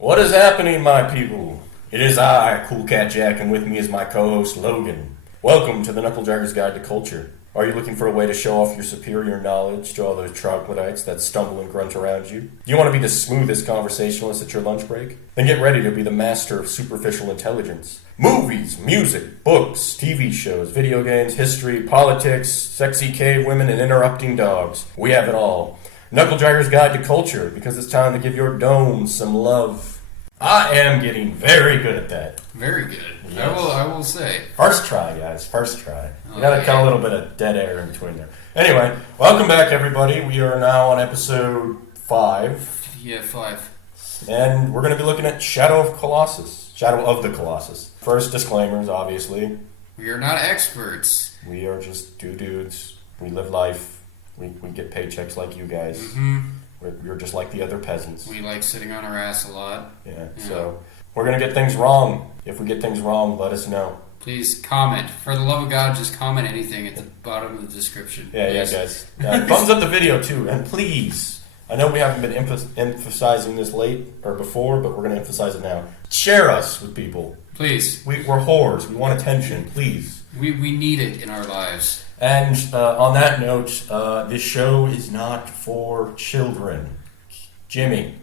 What is happening, my people? It is I, Cool Cat Jack, and with me is my co-host, Logan. Welcome to the Knuckle Guide to Culture. Are you looking for a way to show off your superior knowledge to all those troglodytes that stumble and grunt around you? Do you want to be the smoothest conversationalist at your lunch break? Then get ready to be the master of superficial intelligence. Movies, music, books, TV shows, video games, history, politics, sexy cave women, and interrupting dogs. We have it all. Knuckle Guide to Culture, because it's time to give your dome some love. I am getting very good at that. Very good. Yes. I will say. First try, guys. First try. You gotta cut a little bit of dead air in between there. Anyway, welcome back, everybody. We are now on episode 5. Yeah, 5. And we're going to be looking at Shadow of the Colossus. First, disclaimers, obviously. We are not experts. We are just two dudes. We live life. We get paychecks like you guys. Mm-hmm. We're just like the other peasants. We like sitting on our ass a lot. Yeah, so we're going to get things wrong. If we get things wrong, let us know. Please comment. For the love of God, just comment anything at the bottom of the description. Yeah, guys. Thumbs up the video, too. And please, I know we haven't been emphasizing this before, but we're going to emphasize it now. Share us with people. Please. We're whores. We want attention. Please. We need it in our lives. And on that note, this show is not for children. Jimmy,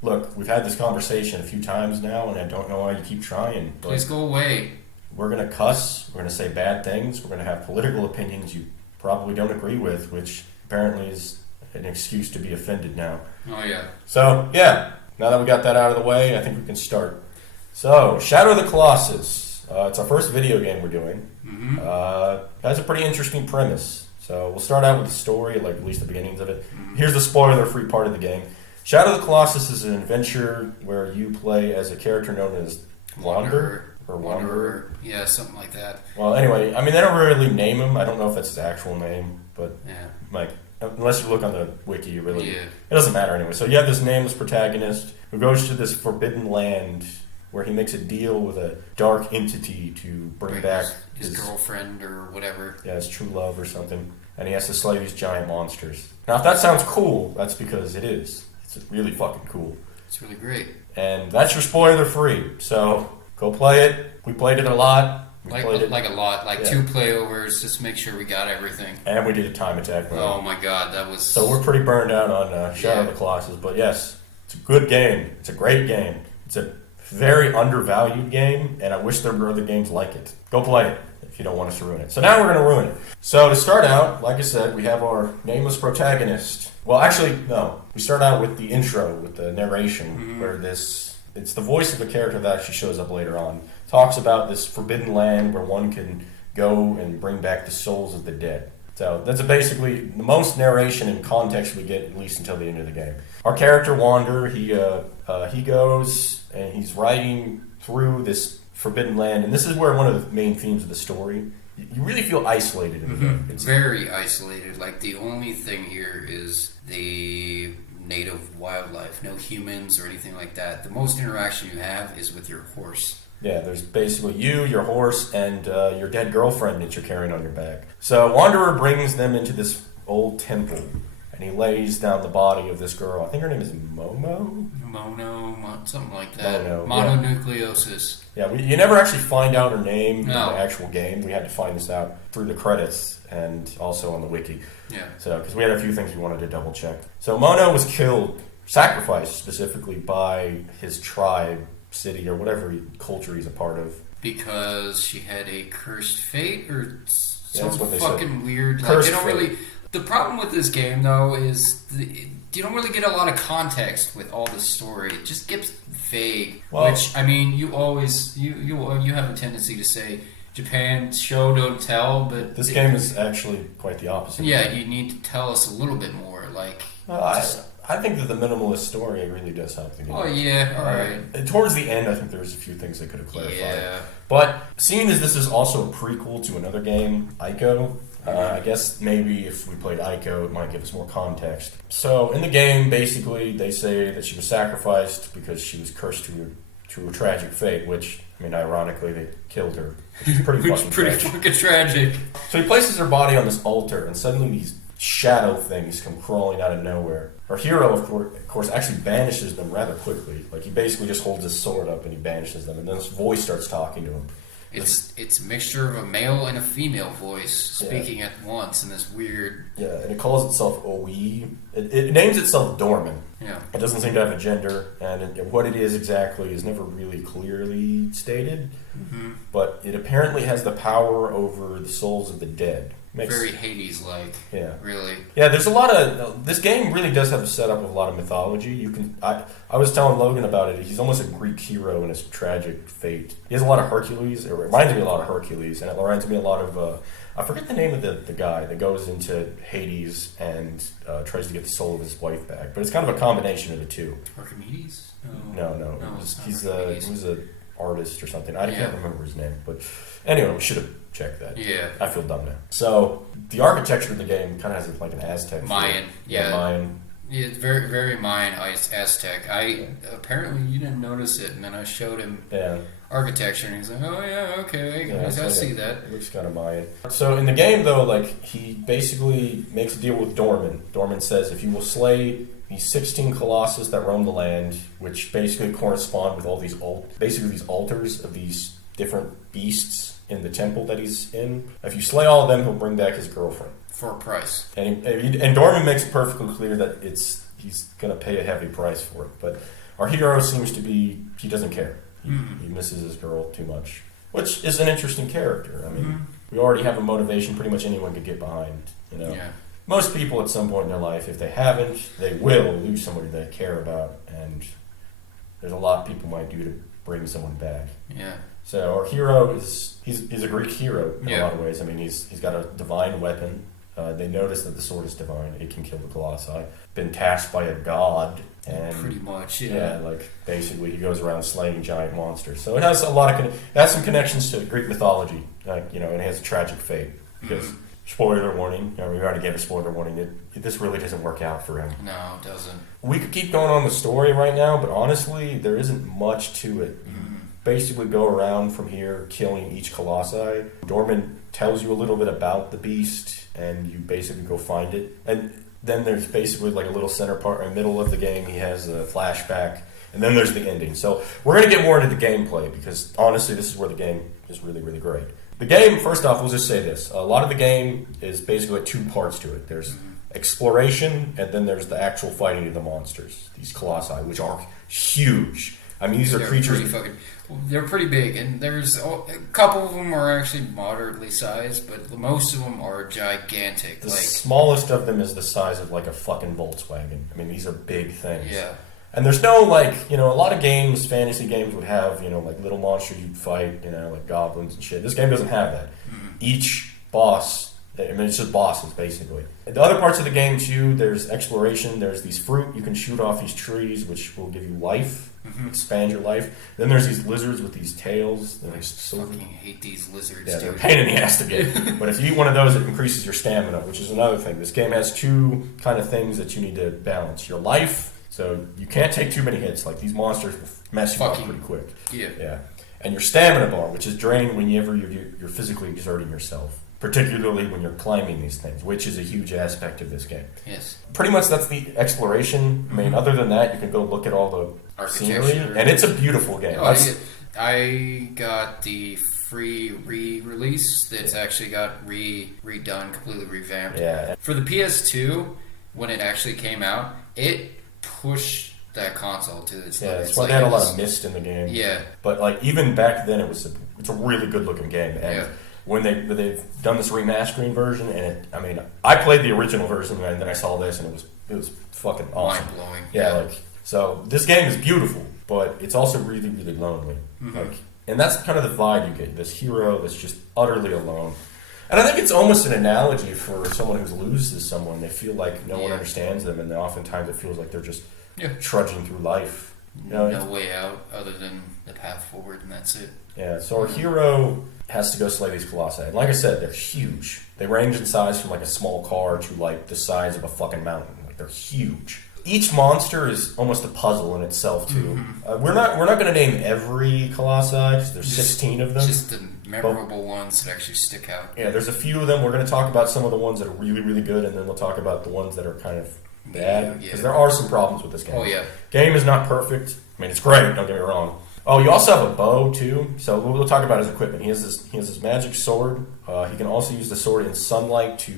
look, we've had this conversation a few times now, and I don't know why you keep trying. But please go away. We're going to cuss. We're going to say bad things. We're going to have political opinions you probably don't agree with, which apparently is an excuse to be offended now. Oh, yeah. So, yeah, now that we got that out of the way, I think we can start. So, Shadow of the Colossus. It's our first video game we're doing. Mm-hmm. Has a pretty interesting premise. So we'll start out with the story, like at least the beginnings of it. Mm-hmm. Here's the spoiler-free part of the game. Shadow of the Colossus is an adventure where you play as a character known as Wanderer. Yeah, something like that. Well, anyway, I mean, they don't really name him. I don't know if that's his actual name, but unless you look on the wiki, it doesn't matter anyway. So you have this nameless protagonist who goes to this forbidden land where he makes a deal with a dark entity to bring back his girlfriend or whatever. Yeah, his true love or something. And he has to slay these giant monsters. Now, if that sounds cool, that's because it is. It's really fucking cool. It's really great. And that's your spoiler free. So go play it. We played it a lot. Like a lot. 2 playovers just to make sure we got everything. And we did a time attack mode. Oh my god, that was... So we're pretty burned out on Shadow of the Colossus. But yes, it's a good game. It's a great game. It's a very undervalued game, and I wish there were other games like it. Go play it if you don't want us to ruin it. So now we're going to ruin it. So to start out, like I said, we have our nameless protagonist. Well, actually, no. We start out with the intro, with the narration, where it's the voice of the character that actually shows up later on. Talks about this forbidden land where one can go and bring back the souls of the dead. So that's basically the most narration and context we get, at least until the end of the game. Our character, Wander, he goes and he's riding through this forbidden land, and this is where one of the main themes of the story. You really feel isolated in the game. It's very isolated. Like, the only thing here is the native wildlife. No humans or anything like that. The most interaction you have is with your horse. Yeah, there's basically you, your horse, and your dead girlfriend that you're carrying on your back. So Wanderer brings them into this old temple, and he lays down the body of this girl. I think her name is Mono, something like that. Mononucleosis. Yeah, you never actually find out her name in the actual game. We had to find this out through the credits and also on the wiki. Yeah. So, because we had a few things we wanted to double check. So Mono was sacrificed specifically by his tribe, city, or whatever culture he's a part of. Because she had a cursed fate, or some fucking said. Weird. Cursed they don't really. The problem with this game, though, is you don't really get a lot of context with all the story. It just gets vague. Well, which, I mean, you always you have a tendency to say Japan show don't tell, but this game is actually quite the opposite. Yeah, you need to tell us a little bit more. I think that the minimalist story really does help the game. Oh, yeah, alright. Towards the end, I think there's a few things they could have clarified. Yeah. But seeing as this is also a prequel to another game, Ico, I guess maybe if we played Ico, it might give us more context. So in the game, basically, they say that she was sacrificed because she was cursed to a tragic fate, which, I mean, ironically, they killed her. Which is pretty fucking tragic. Tragic. So he places her body on this altar, and suddenly these shadow things come crawling out of nowhere. Our hero, of course, actually banishes them rather quickly. Like, he basically just holds his sword up and he banishes them, and then this voice starts talking to him. It's a mixture of a male and a female voice speaking at once in this weird... Yeah, and it calls itself Oe. It names itself Dorman. Yeah. It doesn't seem to have a gender, and what it is exactly is never really clearly stated. Mm-hmm. But it apparently has the power over the souls of the dead. Very Hades-like. Yeah. Really. Yeah, there's a lot of... This game really does have a setup of a lot of mythology. I was telling Logan about it. He's almost a Greek hero in his tragic fate. He has a lot of Hercules. It reminds me a lot of Hercules, and it reminds me a lot of... I forget the name of the guy that goes into Hades and tries to get the soul of his wife back. But it's kind of a combination of the two. Archimedes? No. He's an artist or something. I can't remember his name. But anyway, we should have checked that. Yeah. I feel dumb now. So the architecture of the game kind of has like an Aztec Mayan. Yeah, Mayan. Yeah, it's very, very Mayan Aztec. Apparently you didn't notice it, and then I showed him architecture, and he's like, "Oh yeah, okay, I see that." It looks kind of Mayan. So in the game, though, like, he basically makes a deal with Dorman. Dorman says, if you will slay these 16 Colossus that roam the land, which basically correspond with all these these altars of these different beasts in the temple that he's in. If you slay all of them, he'll bring back his girlfriend. For a price. And Dorman makes it perfectly clear that he's going to pay a heavy price for it. But our hero seems to be, he doesn't care. He misses his girl too much. Which is an interesting character. I mean, we already have a motivation pretty much anyone could get behind. You know? Yeah. Most people at some point in their life, if they haven't, they will lose somebody they care about. And there's a lot people might do to bring someone back. Yeah. So our hero he's a Greek hero in a lot of ways. I mean, he's got a divine weapon. They notice that the sword is divine. It can kill the Colossi. Been tasked by a god. And pretty much, yeah. Like, basically he goes around slaying giant monsters. So it has a lot of... It has some connections to Greek mythology. And it has a tragic fate. Because, spoiler warning, we already gave a spoiler warning. This really doesn't work out for him. No, it doesn't. We could keep going on the story right now, but honestly, there isn't much to it. Basically go around from here killing each Colossi. Dorman tells you a little bit about the beast, and you basically go find it. And then there's basically like a little center part in the middle of the game. He has a flashback, and then there's the ending. So we're going to get more into the gameplay, because honestly, this is where the game is really, really great. The game, first off, we'll just say this. A lot of the game is basically like two parts to it. There's exploration, and then there's the actual fighting of the monsters, these Colossi, which are huge. I mean, these are creatures... They're pretty big, and there's a couple of them are actually moderately sized, but most of them are gigantic. The smallest of them is the size of like a fucking Volkswagen. I mean, these are big things. Yeah. And there's no, a lot of games, fantasy games would have, like little monsters you'd fight, like goblins and shit. This game doesn't have that. Each boss, it's just bosses, basically. And the other parts of the game, too, there's exploration, there's these fruit, you can shoot off these trees, which will give you life. Expand your life. Then there's these lizards with these tails. I fucking hate these lizards, they're a pain in the ass to get. But if you eat one of those, it increases your stamina, which is another thing. This game has two kind of things that you need to balance. Your life, so you can't take too many hits. Like, these monsters will mess you up pretty quick. Yeah. And your stamina bar, which is drained whenever you're physically exerting yourself. Particularly when you're climbing these things, which is a huge aspect of this game. Yes. Pretty much that's the exploration. I mean, other than that, you can go look at all the scenery, and it's a beautiful game. I got the free re-release that's actually got redone, completely revamped. Yeah. For the PS2, when it actually came out, it pushed that console to its limit. That's why they had a lot of mist in the game. Yeah. But even back then, it's a really good looking game. And when they've done this remastering version, and I played the original version, and then I saw this, and it was fucking awesome. Mind blowing. Yeah, so this game is beautiful, but it's also really, really lonely. And that's kind of the vibe you get. This hero that's just utterly alone. And I think it's almost an analogy for someone who loses someone. They feel like no one understands them, and oftentimes it feels like they're just trudging through life. No way out other than the path forward, and that's it. Yeah, so our hero has to go slay these Colossi. And like I said, they're huge. They range in size from like a small car to the size of a fucking mountain. They're huge. Each monster is almost a puzzle in itself too. We're not going to name every Colossi because there's 16 of them. Just memorable ones that actually stick out. Yeah, there's a few of them. We're going to talk about some of the ones that are really, really good, and then we'll talk about the ones that are kind of bad. Because there are some problems with this game. Oh, yeah. Game is not perfect. I mean, it's great, don't get me wrong. Oh, you also have a bow, too. So we'll talk about his equipment. He has this magic sword. He can also use the sword in sunlight to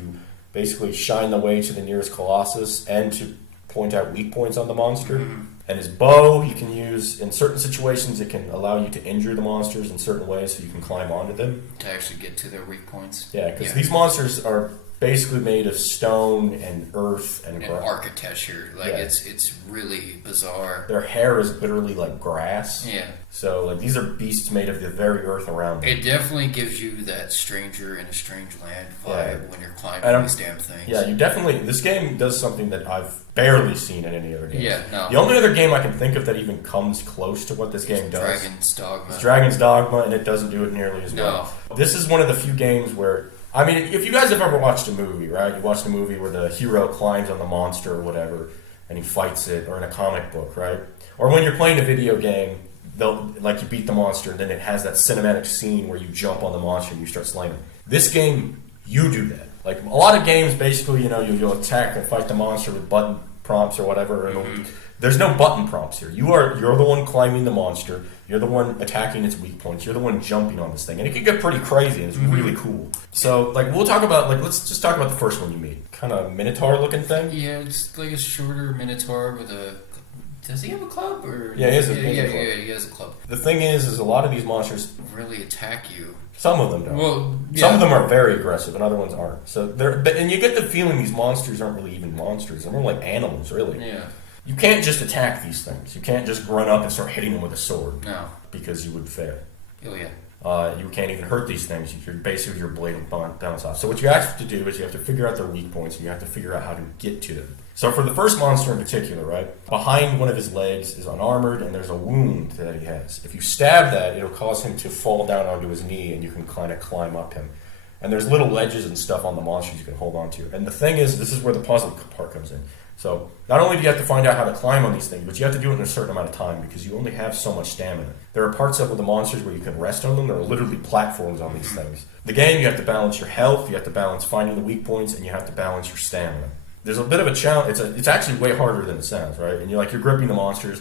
basically shine the way to the nearest Colossus and to point out weak points on the monster. Mm-hmm. And his bow, he can use in certain situations. It can allow you to injure the monsters in certain ways so you can climb onto them. To actually get to their weak points. Yeah, because these monsters are basically made of stone and earth and architecture. Like, it's really bizarre. Their hair is literally like grass. Yeah. So, like, these are beasts made of the very earth around them. It definitely gives you that stranger in a strange land vibe when you're climbing these damn things. Yeah, this game does something that I've barely seen in any other game. Yeah, no. The only other game I can think of that even comes close to what this game does Dragon's Dogma. It's Dragon's Dogma, and it doesn't do it nearly as well. This is one of the few games where, I mean, if you guys have ever watched a movie, right? You watched a movie where the hero climbs on the monster or whatever, and he fights it, or in a comic book, right? Or when you're playing a video game, you beat the monster, and then it has that cinematic scene where you jump on the monster and you start slaying it. This game, you do that. Like, a lot of games, basically, you'll attack and fight the monster with button prompts or whatever. There's no button prompts here. You're the one climbing the monster. You're the one attacking its weak points. You're the one jumping on this thing. And it can get pretty crazy, and it's really cool. So, we'll talk about, let's just talk about the first one you meet. Kind of Minotaur-looking thing? Yeah, it's like a shorter Minotaur with a... Does he have a club? Yeah, he has a club. Yeah, he has a club. The thing is a lot of these monsters... really attack you. Some of them don't. Well, Some of them are very aggressive, and other ones aren't. So and you get the feeling these monsters aren't really even monsters. They're more like animals, really. Yeah. You can't just attack these things. You can't just run up and start hitting them with a sword. No. Because you would fail. Oh, yeah. You can't even hurt these things. Your blade will bounce off. So what you have to do is you have to figure out their weak points, and you have to figure out how to get to them. So for the first monster in particular, right, behind one of his legs is unarmored, and there's a wound that he has. If you stab that, it'll cause him to fall down onto his knee, and you can kind of climb up him. And there's little ledges and stuff on the monsters you can hold on to. And the thing is, this is where the puzzle part comes in. So not only do you have to find out how to climb on these things, but you have to do it in a certain amount of time because you only have so much stamina. There are parts of the monsters where you can rest on them. There are literally platforms on these things. The game, you have to balance your health, you have to balance finding the weak points, and you have to balance your stamina. There's a bit of a challenge. It's actually way harder than it sounds, right? And you're gripping the monsters.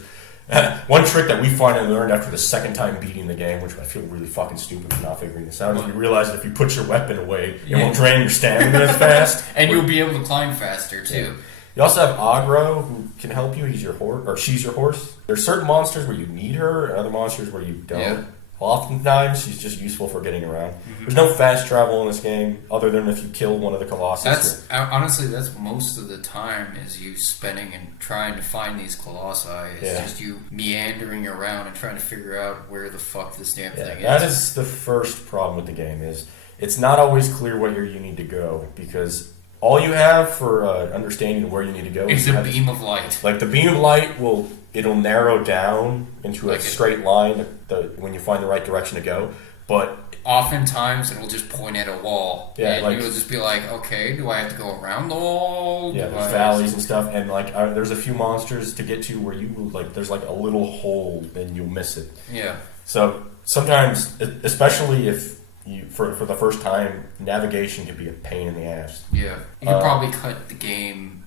One trick that we finally learned after the second time beating the game, which I feel really fucking stupid for not figuring this out, is you realize that if you put your weapon away, it won't drain your stamina as fast. And you'll be able to climb faster, too. Yeah. You also have Agro, who can help you. He's your horse, or she's your horse. There's certain monsters where you need her, and other monsters where you don't. Yeah. Oftentimes, she's just useful for getting around. There's no fast travel in this game, other than if you kill one of the Colossus. Honestly, that's most of the time is you spending and trying to find these Colossi. It's just you meandering around and trying to figure out where the fuck this damn thing is. That is the first problem with the game, is it's not always clear where you need to go, because all you have for understanding where you need to go is a beam of light. Like, the beam of light it'll narrow down into a straight line when you find the right direction to go. But oftentimes it'll just point at a wall. Yeah, and you'll just be like, okay, do I have to go around the wall? Yeah, there's valleys and stuff, and there's a few monsters to get to where there's a little hole and you'll miss it. Yeah. So sometimes, especially if for the first time, navigation can be a pain in the ass. Yeah, you could probably cut the game.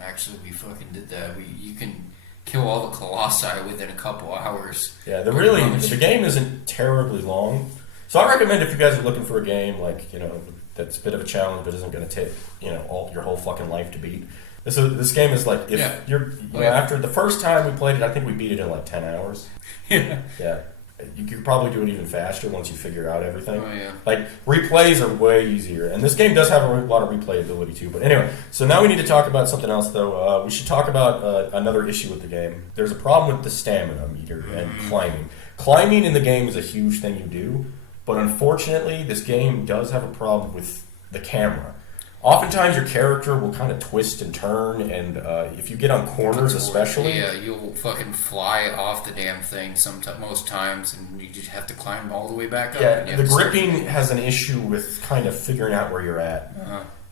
Actually, we fucking did that. You can kill all the Colossi within a couple hours. Yeah, the game isn't terribly long. So I recommend, if you guys are looking for a game that's a bit of a challenge but isn't going to take your whole fucking life to beat. This game is after the first time we played it, I think we beat it in 10 hours. Yeah. You could probably do it even faster once you figure out everything. Oh, yeah. Replays are way easier. And this game does have a lot of replayability, too. But anyway, so now we need to talk about something else, though. We should talk about another issue with the game. There's a problem with the stamina meter and climbing. Climbing in the game is a huge thing you do. But unfortunately, this game does have a problem with the camera. Oftentimes, your character will kind of twist and turn, and if you get on corners especially... Yeah, you'll fucking fly off the damn thing most times, and you just have to climb all the way back up. Yeah, the gripping has an issue with kind of figuring out where you're at.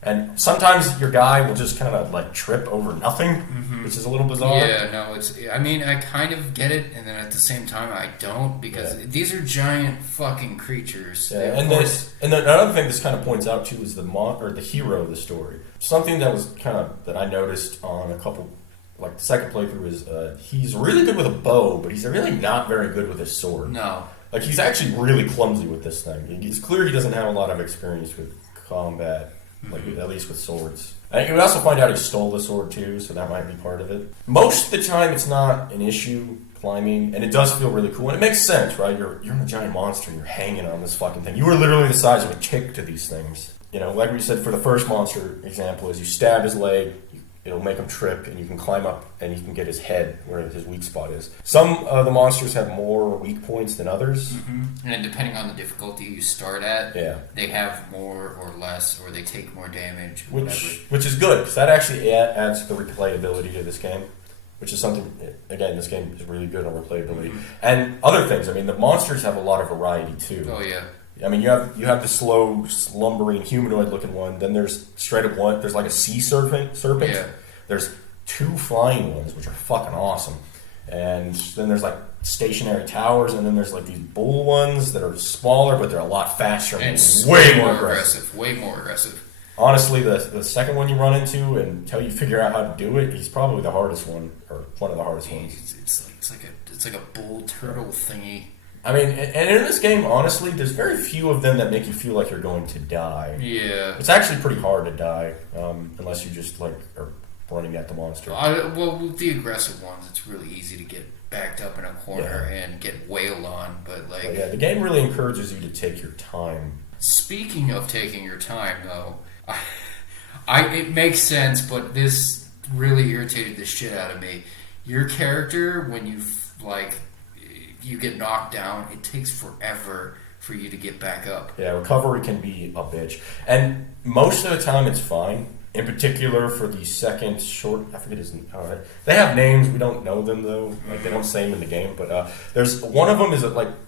And sometimes your guy will just kind of like trip over nothing, which is a little bizarre. Yeah, no, I mean, I kind of get it, and then at the same time, I don't, because these are giant fucking creatures. Yeah, and another thing this kind of points out too is the hero of the story. Something that was that I noticed on a couple, like the second playthrough is he's really good with a bow, but he's really not very good with his sword. No. Like he's actually really clumsy with this thing. It's clear he doesn't have a lot of experience with combat. Like at least with swords. And you would also find out he stole the sword too, so that might be part of it. Most of the time, it's not an issue climbing, and it does feel really cool. And it makes sense, right? You're a giant monster, and you're hanging on this fucking thing. You are literally the size of a tick to these things. You know, like we said for the first monster example, is you stab his leg, it'll make him trip, and you can climb up, and you can get his head where his weak spot is. Some of the monsters have more weak points than others. Mm-hmm. And then depending on the difficulty you start at, they have more or less, or they take more damage. Which is good, because that actually adds to the replayability to this game, which is something, again, this game is really good on replayability. And other things, I mean, the monsters have a lot of variety, too. Oh, yeah. I mean, you have the slow, slumbering, humanoid-looking one. Then there's straight up one. There's like a sea serpent. Yeah. There's 2 flying ones, which are fucking awesome. And then there's like stationary towers, and then there's like these bull ones that are smaller, but they're a lot faster and way more aggressive. Way more aggressive. Honestly, the second one you run into until you figure out how to do it, he's probably the hardest one, or one of the hardest ones. It's like a bull turtle thingy. I mean, and in this game, honestly, there's very few of them that make you feel like you're going to die. Yeah. It's actually pretty hard to die, unless you just, like, are running at the monster. Well, with the aggressive ones, it's really easy to get backed up in a corner and get wailed on, but, the game really encourages you to take your time. Speaking of taking your time, though, it makes sense, but this really irritated the shit out of me. Your character, when you get knocked down, it takes forever for you to get back up. Yeah, recovery can be a bitch. And most of the time it's fine. In particular for the second short, I forget his name. They have names, we don't know them though. Like they don't say them in the game, but there's one of them is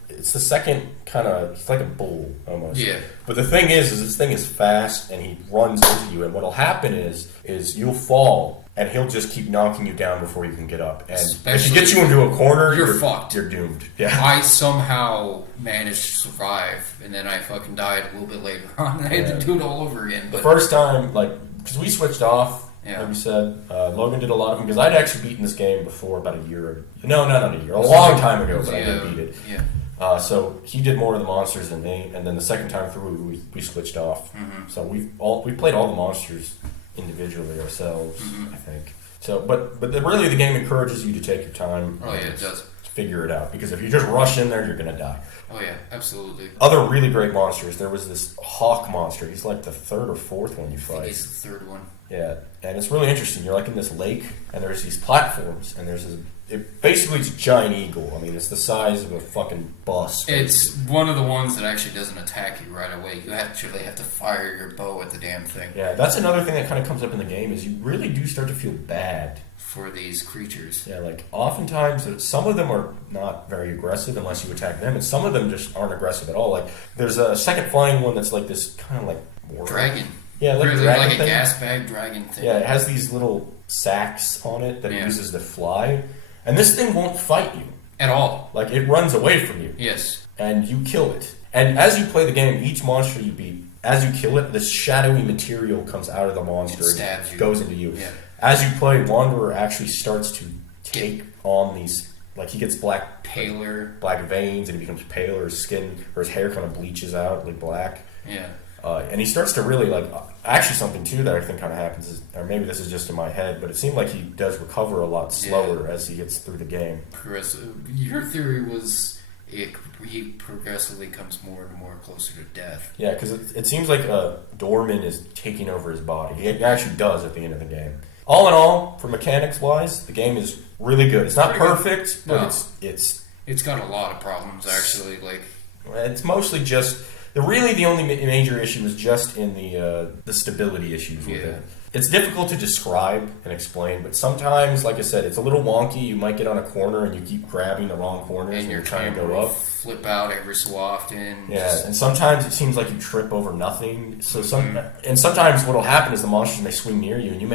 it's the second it's like a bull almost. Yeah. But the thing is this thing is fast and he runs into you, and what'll happen is you'll fall and he'll just keep knocking you down before you can get up. And if he gets you into a corner, you're fucked. You're doomed. Yeah. I somehow managed to survive, and then I fucking died a little bit later on. And I had to do it all over again. The first time, because we switched off, like we said, Logan did a lot of them, because I'd actually beaten this game before about a year ago. No, not a year. A long time ago, but I did beat it. Yeah. So he did more of the monsters than me, and then the second time through, we switched off. Mm-hmm. So we played all the monsters individually ourselves, I think. So, but really the game encourages you to take your time. Oh yeah, it does. To figure it out, because if you just rush in there, you're gonna die. Oh yeah, absolutely. Other really great monsters. There was this hawk monster. He's like the third or fourth one you fight. I think he's the third one. Yeah, and it's really interesting. You're like in this lake, and there's these platforms, and it's a giant eagle. I mean, it's the size of a fucking bus. It's one of the ones that actually doesn't attack you right away. You actually have to fire your bow at the damn thing. Yeah, that's another thing that kind of comes up in the game, is you really do start to feel bad for these creatures. Yeah, like oftentimes some of them are not very aggressive unless you attack them, and some of them just aren't aggressive at all. Like there's a second flying one that's like this kind of like dragon. Yeah, like a gas bag dragon thing. Yeah, it has these little sacks on it that it uses to fly. And this thing won't fight you. At all. Like, it runs away from you. Yes. And you kill it. And as you play the game, each monster you beat, as you kill it, this shadowy material comes out of the monster and goes into you. Yeah. As you play, Wanderer actually starts to take on these, like, he gets black veins, and he becomes paler, his skin, or his hair kind of bleaches out, like black. Yeah. And he starts to really, actually something too that I think kind of happens is, or maybe this is just in my head, but it seemed like he does recover a lot slower as he gets through the game. Your theory was he progressively comes more and more closer to death. Yeah, because it seems like a Dorman is taking over his body. He actually does at the end of the game. All in all, for mechanics-wise, the game is really good. It's not perfect, but it's got a lot of problems, actually. It's mostly just... The only major issue is just in the stability issues with it. It's difficult to describe and explain, but sometimes, like I said, it's a little wonky. You might get on a corner and you keep grabbing the wrong corners And and your you're trying to camera go will up. flip out every so often. Yeah, and sometimes it seems like you trip over nothing. So sometimes what'll happen is the monsters may swing near you, and it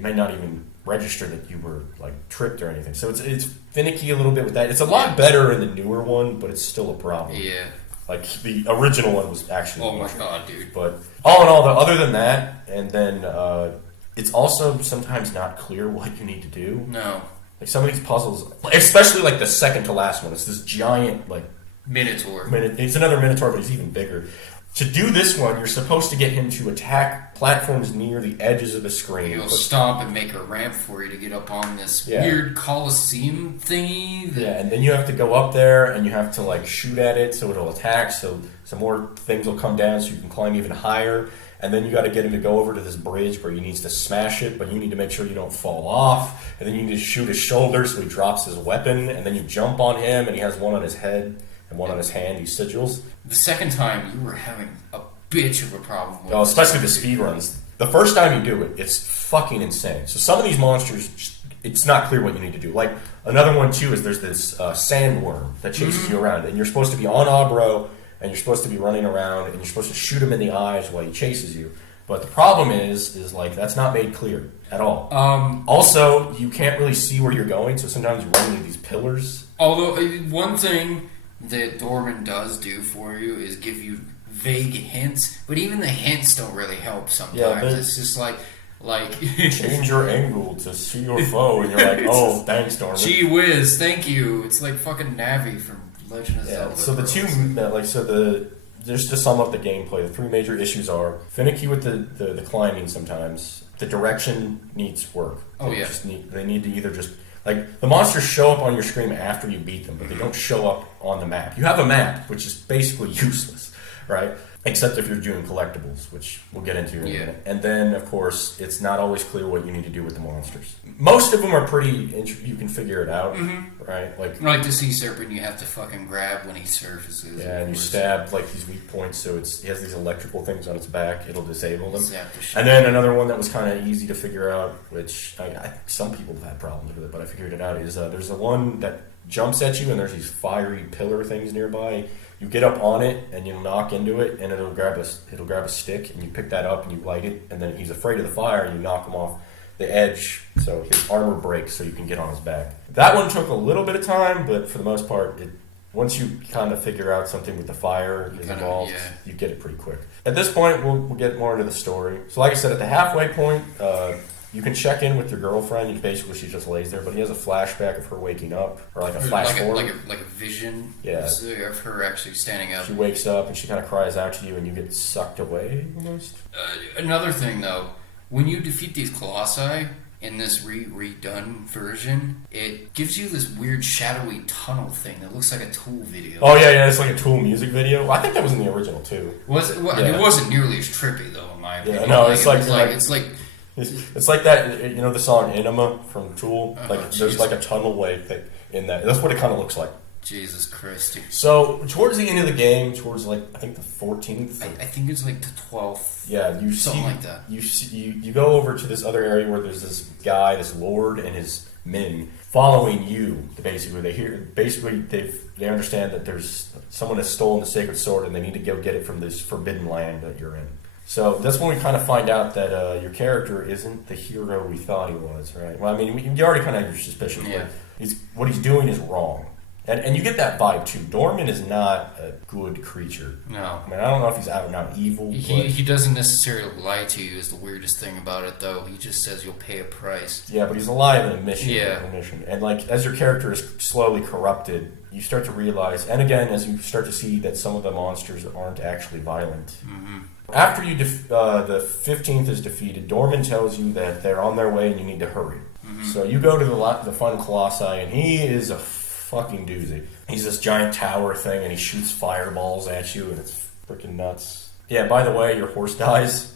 may not even register that you were like tripped or anything. So it's finicky a little bit with that. It's a lot better in the newer one, but it's still a problem. Yeah. Like the original one was actually. Oh my god, dude! But all in all, though, other than that, and then it's also sometimes not clear what you need to do. No. Like some of these puzzles, especially like the second to last one, it's this giant like Minotaur. It's another Minotaur, but he's even bigger. To do this one, you're supposed to get him to attack platforms near the edges of the screen. He'll stomp and make a ramp for you to get up on this weird Colosseum thingy. Yeah, and then you have to go up there and you have to like shoot at it so it'll attack. So some more things will come down so you can climb even higher. And then you got to get him to go over to this bridge where he needs to smash it, but you need to make sure you don't fall off. And then you need to shoot his shoulder so he drops his weapon. And then you jump on him and he has one on his head and one on his hand, these sigils. The second time, you were having a bitch of a problem with especially the speed runs. The first time you do it, it's fucking insane. So some of these monsters, it's not clear what you need to do. Like, another one, too, is there's this sandworm that chases you around. And you're supposed to be on Obro, and you're supposed to be running around, and you're supposed to shoot him in the eyes while he chases you. But the problem is like, that's not made clear at all. Also, you can't really see where you're going, so sometimes you run into these pillars. Although, one thing that Dorman does do for you is give you vague hints, but even the hints don't really help sometimes. Yeah, it's just like change your angle to see your foe, and you're like, oh, thanks, Dorman. Gee whiz, thank you. It's like fucking Navi from Legend of Zelda. So just to sum up the gameplay, the three major issues are finicky with the climbing sometimes. The direction needs work. They need to either just... Like, the monsters show up on your screen after you beat them, but they don't show up on the map. You have a map, which is basically useless, right? Except if you're doing collectibles, which we'll get into in a minute. And then, of course, it's not always clear what you need to do with the monsters. Most of them are pretty... You can figure it out, right? Like the sea serpent, you have to fucking grab when he surfaces. Yeah, and you stab, like, these weak points, so it has these electrical things on its back. It'll disable them. And then another one that was kind of easy to figure out, which some people have had problems with it, but I figured it out, is there's the one that jumps at you, and there's these fiery pillar things nearby. You get up on it and you knock into it, and it'll grab a stick, and you pick that up and you light it, and then he's afraid of the fire, and you knock him off the edge, so his armor breaks, so you can get on his back. That one took a little bit of time, but for the most part, once you kind of figure out something with the fire is involved, you get it pretty quick. At this point, we'll get more into the story. So, like I said, at the halfway point, you can check in with your girlfriend. Basically, she just lays there, but he has a flashback of her waking up, or like a flash forward. Like a vision of her actually standing up. She wakes up, and she kind of cries out to you, and you get sucked away, almost. Another thing, though, when you defeat these Colossi in this redone version, it gives you this weird shadowy tunnel thing that looks like a Tool video. Oh, yeah, it's like a Tool music video. Well, I think that was in the original, too. Was it? Well, it wasn't nearly as trippy, though, in my opinion. Yeah, no, it's like that, you know the song Enema from Tool? There's like a tunnel way thing in that. That's what it kind of looks like. Jesus Christ. So, towards the end of the game, towards I think the 14th. I think it's like the 12th. Yeah, something like that. You go over to this other area where there's this guy, this lord, and his men following you. Basically, they understand that there's someone has stolen the sacred sword, and they need to go get it from this forbidden land that you're in. So that's when we kind of find out that your character isn't the hero we thought he was, right? Well, I mean, you already kind of have your suspicions, but what he's doing is wrong. And you get that vibe, too. Dorman is not a good creature. No. I mean, I don't know if he's out and out evil. He doesn't necessarily lie to you is the weirdest thing about it, though. He just says you'll pay a price. Yeah, but he's alive in a mission. Yeah. And, as your character is slowly corrupted, you start to realize, and again, as you start to see that some of the monsters aren't actually violent. Mm-hmm. After the 15th is defeated, Dorman tells you that they're on their way and you need to hurry. Mm-hmm. So you go to the final Colossi, and he is a fucking doozy. He's this giant tower thing, and he shoots fireballs at you, and it's freaking nuts. Yeah, by the way, your horse dies.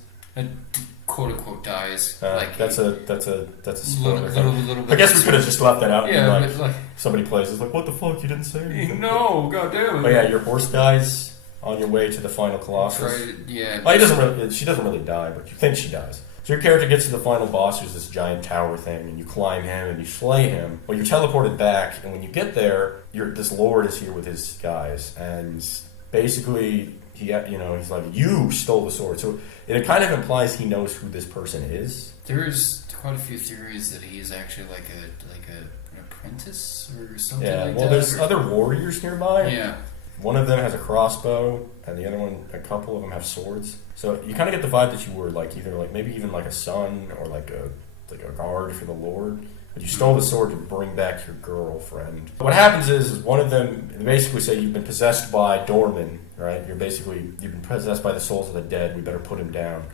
Quote unquote dies. That's a spoiler. Little I guess we could have just left that out. Yeah, and somebody plays. It's like, what the fuck? You didn't say anything. No, goddamn it. But yeah, your horse dies on your way to the final Colossus. Right, yeah. Well, she doesn't really die, but you think she dies. So your character gets to the final boss, who's this giant tower thing, and you climb him and you slay him. Well, you're teleported back, and when you get there, this lord is here with his guys, and basically he's like, you stole the sword. So it kind of implies he knows who this person is. There's quite a few theories that he's actually like an apprentice or something Yeah, like well, that. there's other warriors nearby. Yeah. One of them has a crossbow, and the other one, a couple of them have swords. So you kind of get the vibe that you were like either like maybe even like a son or like a guard for the Lord. But you stole the sword to bring back your girlfriend. What happens is one of them, they basically say you've been possessed by Dorman, right? You've been possessed by the souls of the dead. We better put him down.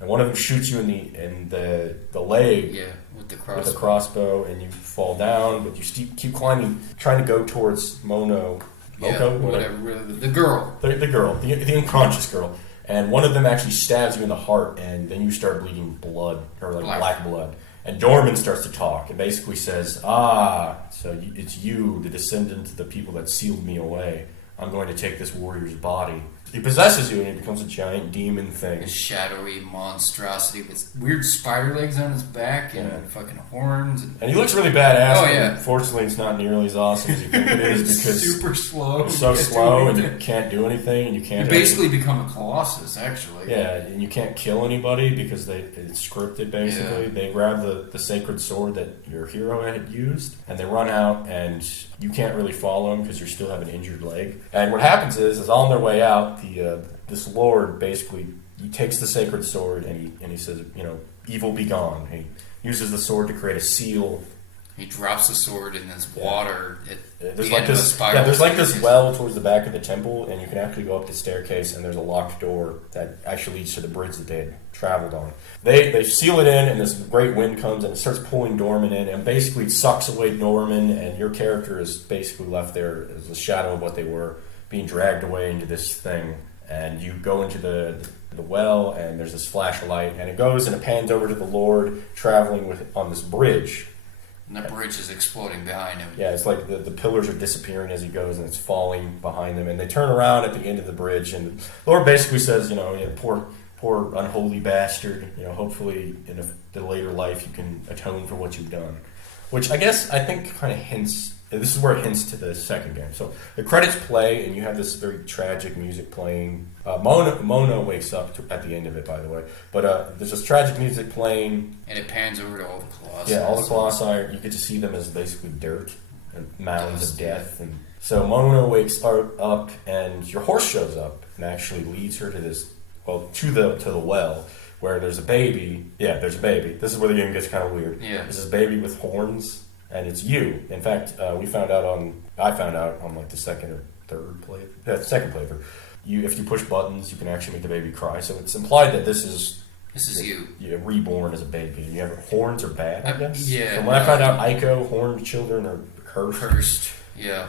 And one of them shoots you in the leg. Yeah, with the crossbow, and you fall down. But you keep climbing, trying to go towards Moko, whatever. The girl, the unconscious girl. And one of them actually stabs you in the heart, and then you start bleeding blood, or like black blood. And Dorman starts to talk and basically says, so it's you, the descendant of the people that sealed me away. I'm going to take this warrior's body. He possesses you, and he becomes a giant demon thing. A shadowy monstrosity with weird spider legs on his back and fucking horns. And he looks really badass. Oh, yeah. Unfortunately, it's not nearly as awesome as you think it is because super slow. It's so slow, and you can't do anything, and you can't. You basically become a Colossus, actually. Yeah, and you can't kill anybody because it's scripted. Basically, they grab the sacred sword that your hero had used, and they run out, and you can't really follow them because you still have an injured leg. And what happens is on their way out, this lord basically he takes the sacred sword and he says, evil be gone. He uses the sword to create a seal. He drops the sword in this water. There's like this well towards the back of the temple, and you can actually go up the staircase, and there's a locked door that actually leads to the bridge that they had traveled on. They seal it in, and this great wind comes, and it starts pulling Dorman in, and basically it sucks away Dorman, and your character is basically left there as a shadow of what they were, being dragged away into this thing. And you go into the well, and there's this flashlight, and it goes and it pans over to the Lord traveling on this bridge. And the bridge is exploding behind him. Yeah, it's like the pillars are disappearing as he goes, and it's falling behind them. And they turn around at the end of the bridge, and the Lord basically says, poor unholy bastard. Hopefully in the later life you can atone for what you've done. Which I think kind of hints. This is where it hints to the second game. So the credits play, and you have this very tragic music playing. Mona wakes up at the end of it, by the way. But there's this tragic music playing. And it pans over to all the Colossus. Yeah, all the Colossi, you get to see them as basically dirt and mounds of death. And so Mona wakes up, and your horse shows up and actually leads her to to the well, where there's a baby. Yeah, there's a baby. This is where the game gets kind of weird. Yeah. There's this baby with horns. And it's you. In fact, I found out on like the second or third playthrough. Second playthrough. If you push buttons, you can actually make the baby cry. So it's implied that this is you. You're reborn as a baby. You have horns are bad, I guess. Yeah. From when I found out, Ico horned children are cursed. Yeah.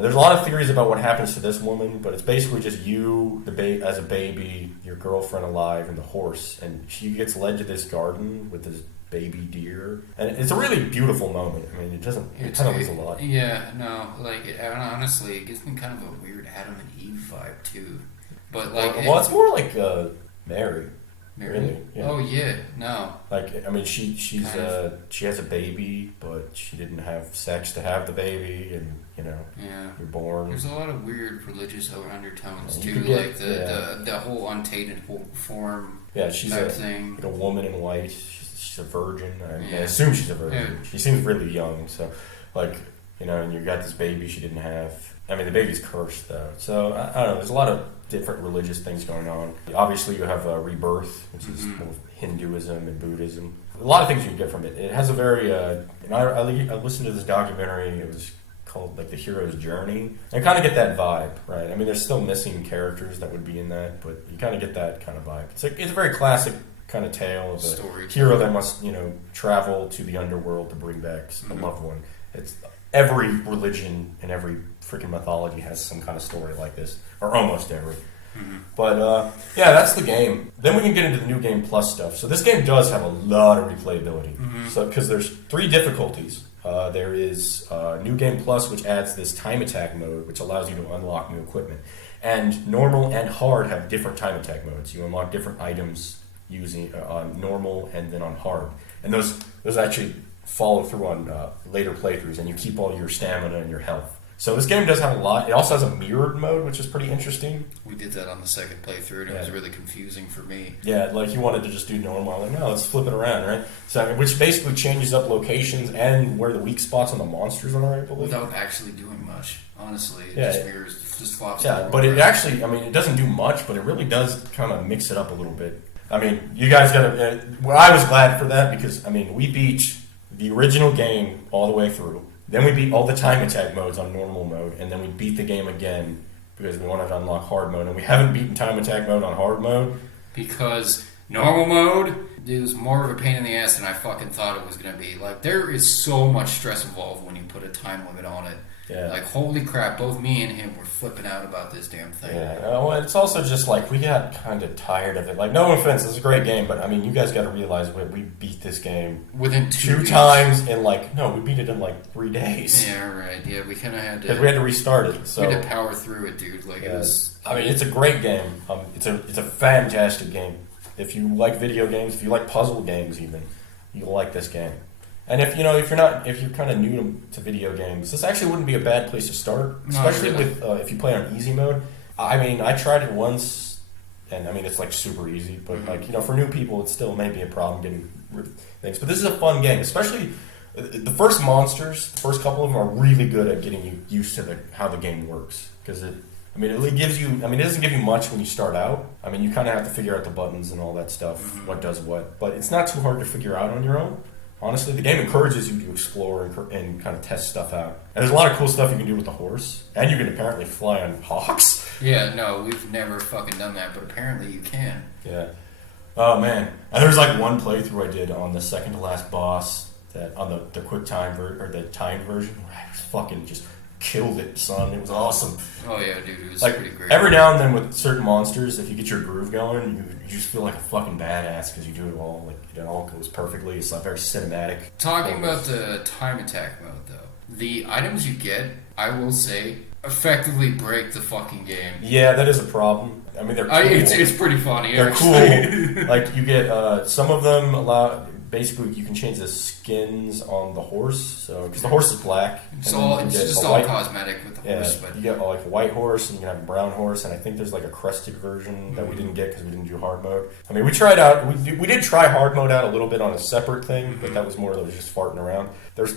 There's a lot of theories about what happens to this woman, but it's basically just you, as a baby, your girlfriend alive, and the horse, and she gets led to this garden with this baby deer, and it's a really beautiful moment. I mean, it kind of leaves a lot. Yeah, no, honestly, it gives me kind of a weird Adam and Eve vibe too. But it's more like Mary. Really? Yeah. Oh yeah, no. She has a baby, but she didn't have sex to have the baby, and you're born. There's a lot of weird religious undertones too, like the whole untainted form. Yeah, she's thing. Like a woman in white. She's a virgin. I assume she's a virgin. Yeah. She seems really young, so and you got this baby she didn't have. I mean, the baby's cursed though, so I don't know. There's a lot of different religious things going on. Obviously, you have rebirth, which is more Hinduism and Buddhism. A lot of things you can get from it. It has a very. I listened to this documentary. It was called The Hero's Journey. I kind of get that vibe, right? I mean, there's still missing characters that would be in that, but you kind of get that kind of vibe. It's a very classic kind of tale of a hero that must, travel to the underworld to bring back a loved one. It's every religion and every freaking mythology has some kind of story like this, or almost every. Mm-hmm. But that's the game. Then we can get into the New Game Plus stuff. So this game does have a lot of replayability. Mm-hmm. So because there's 3 difficulties. There is New Game Plus, which adds this time attack mode, which allows you to unlock new equipment. And normal and hard have different time attack modes. You unlock different items using on normal and then on hard, and those actually follow through on later playthroughs, and you keep all your stamina and your health. So this game does have a lot. It also has a mirrored mode, which is pretty interesting. We did that on the second playthrough, and it was really confusing for me. Yeah, like you wanted to just do normal. I'm like, no, let's flip it around, right? So, I mean, which basically changes up locations and where the weak spots on the monsters are, I believe. Without actually doing much, honestly. It just mirrors, just flops. Yeah, but it actually, I mean, it doesn't do much, but it really does kind of mix it up a little bit. I mean, you guys got to... Well, I was glad for that because, I mean, we beat the original game all the way through. Then we beat all the time attack modes on normal mode, and then we beat the game again because we wanted to unlock hard mode, and we haven't beaten time attack mode on hard mode. Because normal mode is more of a pain in the ass than I fucking thought it was going to be. Like, there is so much stress involved when you put a time limit on it. Yeah. Like, holy crap, both me and him were flipping out about this damn thing. Yeah, well, it's also just like we got kind of tired of it. Like, no offense, it's a great game, but I mean, you guys got to realize we beat this game within two times in we beat it in like 3 days. Yeah, right. Yeah, we kind of had to. Because we had to restart it. So we had to power through it, dude. Like, it was. I mean, it's a great game. It's a fantastic game. If you like video games, if you like puzzle games, even you'll like this game. And if you're kind of new to video games, this actually wouldn't be a bad place to start, especially with if you play on easy mode. I mean, I tried it once, and I mean it's like super easy, but for new people, it still may be a problem getting things. But this is a fun game, especially the first monsters. The first couple of them are really good at getting you used to how the game works because it gives you. I mean, it doesn't give you much when you start out. I mean, you kind of have to figure out the buttons and all that stuff, what does what, but it's not too hard to figure out on your own. Honestly, the game encourages you to explore and kind of test stuff out. And there's a lot of cool stuff you can do with the horse. And you can apparently fly on hawks. Yeah, no, we've never fucking done that, but apparently you can. Yeah. Oh, man. And there's like one playthrough I did on the second to last boss that on the quick time or the timed version where I fucking just killed it, son. It was awesome. Oh, yeah, dude. It was like, pretty great. Every now and then with certain monsters, if you get your groove going, you just feel like a fucking badass because you do it all. Like, it all goes perfectly. It's like very cinematic. Talking about the time attack mode, though, the items you get, I will say, effectively break the fucking game. Yeah, that is a problem. I mean, they're cool. It's pretty funny. They're cool. Like, you get some of them allow. Basically, you can change the skins on the horse, so because the horse is black. It's just all cosmetic with the horse. But you get like a white horse, and you can have a brown horse, and I think there's like a crested version that we didn't get because we didn't do hard mode. I mean, we tried out. We did try hard mode out a little bit on a separate thing, but that was more of just farting around. There's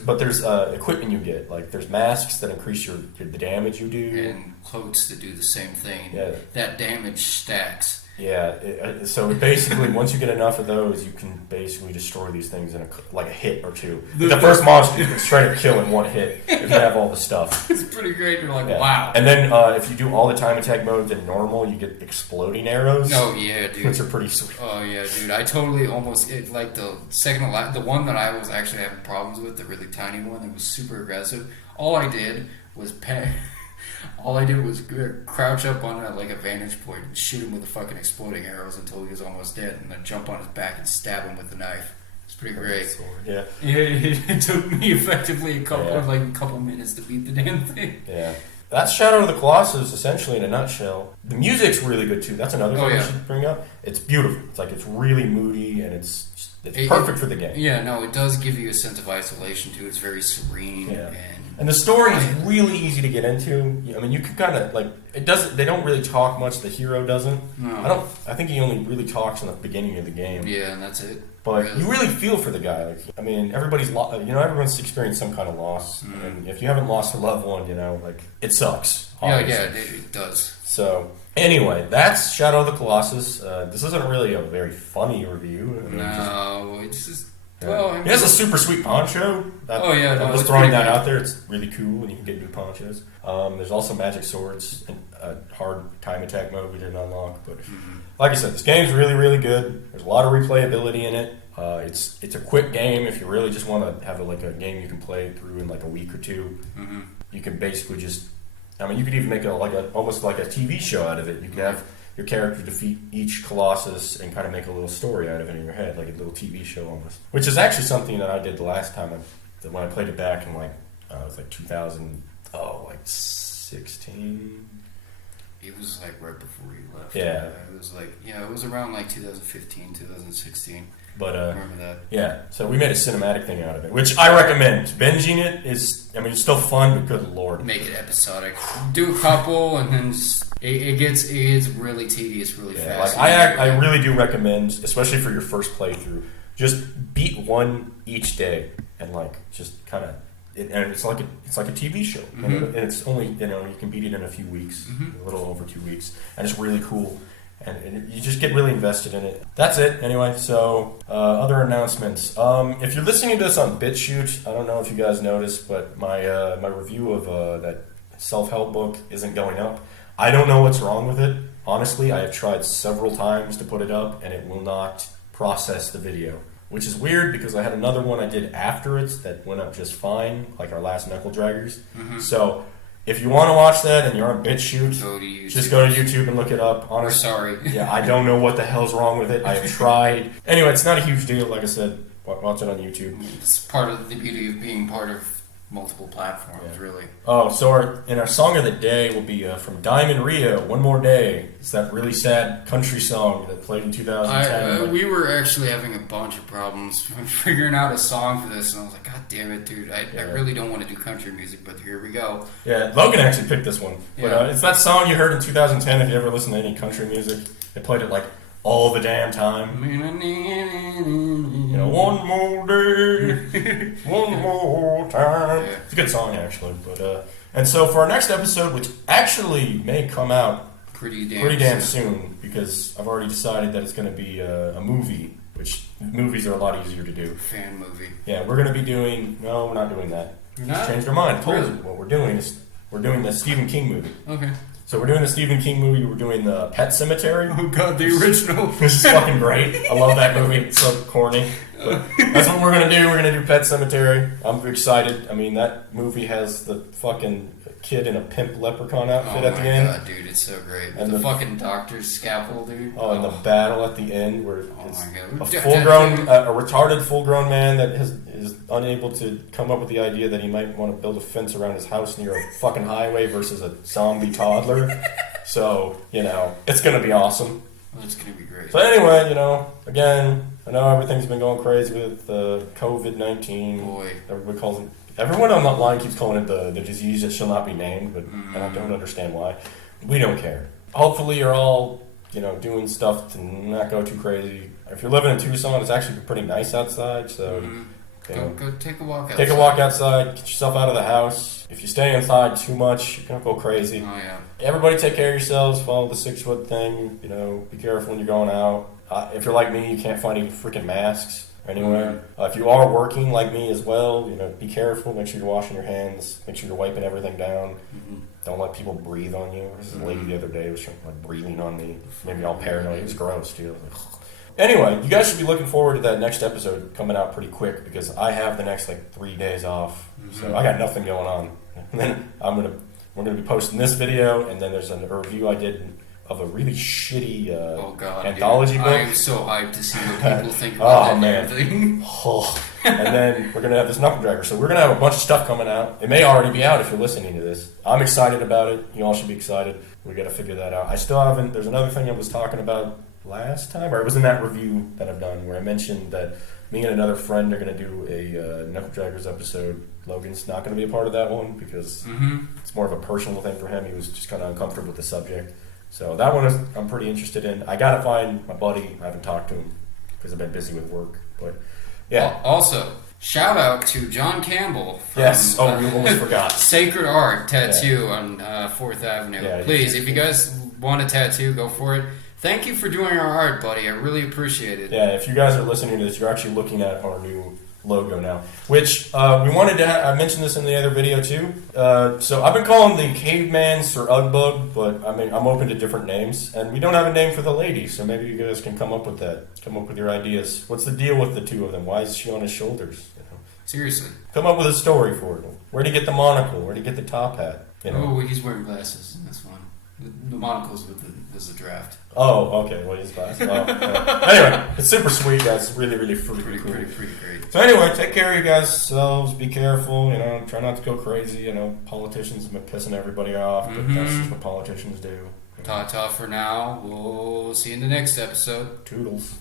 equipment you get. Like there's masks that increase the damage you do, and coats that do the same thing. Yeah. That damage stacks. Yeah, so basically, once you get enough of those, you can basically destroy these things in a hit or two. The first monster you can straight up kill in one hit if you have all the stuff. It's pretty great. You're like, wow. And then if you do all the time attack modes in normal, you get exploding arrows. Oh yeah, dude. Which are pretty sweet. Oh yeah, dude. I totally like the second to last, the one that I was actually having problems with, the really tiny one that was super aggressive. All I did was crouch up on a vantage point and shoot him with the fucking exploding arrows until he was almost dead, and then jump on his back and stab him with the knife. It's pretty great. Yeah. It took me effectively a couple minutes to beat the damn thing. Yeah. That's Shadow of the Colossus, essentially, in a nutshell. The music's really good, too. That's another thing I should bring up. It's beautiful. It's really moody, and it's perfect for the game. Yeah, no, it does give you a sense of isolation, too. It's very serene. And the story is really easy to get into. I mean, you can kind of, it doesn't, they don't really talk much. The hero doesn't. No. I think he only really talks in the beginning of the game. Yeah, and that's it. But you really feel for the guy. Everyone's experienced some kind of loss. And if you haven't lost a loved one, it sucks. Obviously. Yeah, it does. So, anyway, that's Shadow of the Colossus. This isn't really a very funny review. It's just... Well, he has a super sweet poncho. I'm just throwing that out there. It's really cool, and you can get new ponchos. There's also magic swords and a hard time attack mode we didn't unlock. But like I said, this game's really, really good. There's a lot of replayability in it. It's a quick game if you really just want to have a game you can play through in a week or two. You can basically just... I mean, you could even make almost like a TV show out of it. You could have your character defeat each Colossus and kind of make a little story out of it in your head, like a little TV show almost. Which is actually something that I did the last time when I played it back in it was 2016. It was like right before you left. Yeah. It was like, it was around like 2015, 2016. But I remember that. Yeah, so we made a cinematic thing out of it, which I recommend. Binging it is, I mean, it's still fun, but good lord. Make it episodic. Do a couple, and then it gets really tedious really fast. Like I really do recommend, especially for your first playthrough, just beat one each day and like just kind of. And it's like a TV show, and it's only you can beat it in a few weeks, a little over 2 weeks, and it's really cool. And you just get really invested in it. That's it, anyway. So, other announcements. If you're listening to this on BitChute, I don't know if you guys noticed, but my review of that self-help book isn't going up. I don't know what's wrong with it. Honestly, I have tried several times to put it up, and it will not process the video. Which is weird, because I had another one I did after it that went up just fine, like our last Knuckle Draggers. So... if you want to watch that and you're on BitChute, just go to YouTube and look it up. Honestly, sorry. Yeah, I don't know what the hell's wrong with it. I have tried. Anyway, it's not a huge deal. Like I said, watch it on YouTube. It's part of the beauty of being part of multiple platforms, really. Oh, so our song of the day will be from Diamond Rio, One More Day. It's that really sad country song that played in 2010. We were actually having a bunch of problems figuring out a song for this, and I was like, God damn it, dude. I really don't want to do country music, but here we go. Yeah, Logan actually picked this one. But it's that song you heard in 2010 if you ever listen to any country music. They played it like all the damn time. One more day, one more time. Yeah. It's a good song, actually. But and so for our next episode, which actually may come out pretty damn soon, because I've already decided that it's going to be a movie, which movies are a lot easier to do. Fan movie. Yeah, we're going to be doing... No, we're not doing that. You're not? Changed our mind. Really? What we're doing is we're doing the Stephen King movie. Okay. So we're doing the Stephen King movie. We're doing the Pet Sematary. Oh God, the original. This is fucking great. I love that movie. It's so corny. But that's what we're gonna do. We're gonna do Pet Sematary. I'm excited. I mean, that movie has the fucking kid in a pimp leprechaun outfit at the end. Oh my God, dude, it's so great. And the fucking doctor's scalpel, dude. Oh, and the battle at the end where a retarded full-grown man that is unable to come up with the idea that he might want to build a fence around his house near a fucking highway versus a zombie toddler. So, it's going to be awesome. Well, it's going to be great. So anyway, again, I know everything's been going crazy with COVID-19. Boy. Everybody calls it... Everyone on that line keeps calling it the disease that shall not be named, but and I don't understand why. We don't care. Hopefully you're all, doing stuff to not go too crazy. If you're living in Tucson, it's actually pretty nice outside, so... Go take a walk outside. Take a walk outside, get yourself out of the house. If you stay inside too much, you're going to go crazy. Oh, yeah. Everybody take care of yourselves, follow the 6-foot thing, be careful when you're going out. If you're like me, you can't find any freaking masks anywhere. If you are working like me as well, be careful, make sure you're washing your hands, make sure you're wiping everything down. Don't let people breathe on you. This lady the other day was breathing on me, made me all paranoid. It was gross, too. Anyway, you guys should be looking forward to that next episode coming out pretty quick, because I have the next 3 days off, so I got nothing going on. And then we're gonna be posting this video, and then there's a review I did of a really shitty anthology book. I'm so hyped to see what people think about that thing. And then we're gonna have this Knuckle Dragger, so we're gonna have a bunch of stuff coming out. It may already be out if you're listening to this. I'm excited about it. You all should be excited. We got to figure that out. I still haven't. There's another thing I was talking about last time, or it was in that review that I've done, where I mentioned that me and another friend are going to do a Knuckle Draggers episode. Logan's not going to be a part of that one because it's more of a personal thing for him. He was just kind of uncomfortable with the subject. So that one I'm pretty interested in. I got to find my buddy. I haven't talked to him because I've been busy with work. But yeah. Also, shout out to John Campbell. From, yes. Oh, we almost forgot. Sacred Art Tattoo on 4th Avenue. Yeah, please, if you guys want a tattoo, go for it. Thank you for doing our art, buddy. I really appreciate it. Yeah, if you guys are listening to this, you're actually looking at our new logo now, which we wanted to I mentioned this in the other video too. So I've been calling the Caveman Sir Ugbug, but I'm open to different names, and we don't have a name for the lady, so maybe you guys can come up with that. Come up with your ideas. What's the deal with the two of them? Why is she on his shoulders? Seriously. Come up with a story for it. Where'd he get the monocle? Where'd he get the top hat? Oh, he's wearing glasses in this one. The monocle's is the draft. Oh, okay. Well, he's glasses. Anyway, it's super sweet, guys. It's really, really pretty cool. Pretty great. So anyway, take care of you guys yourselves. Be careful. Try not to go crazy. Politicians have been pissing everybody off, but that's just what politicians do. Ta-ta for now. We'll see you in the next episode. Toodles.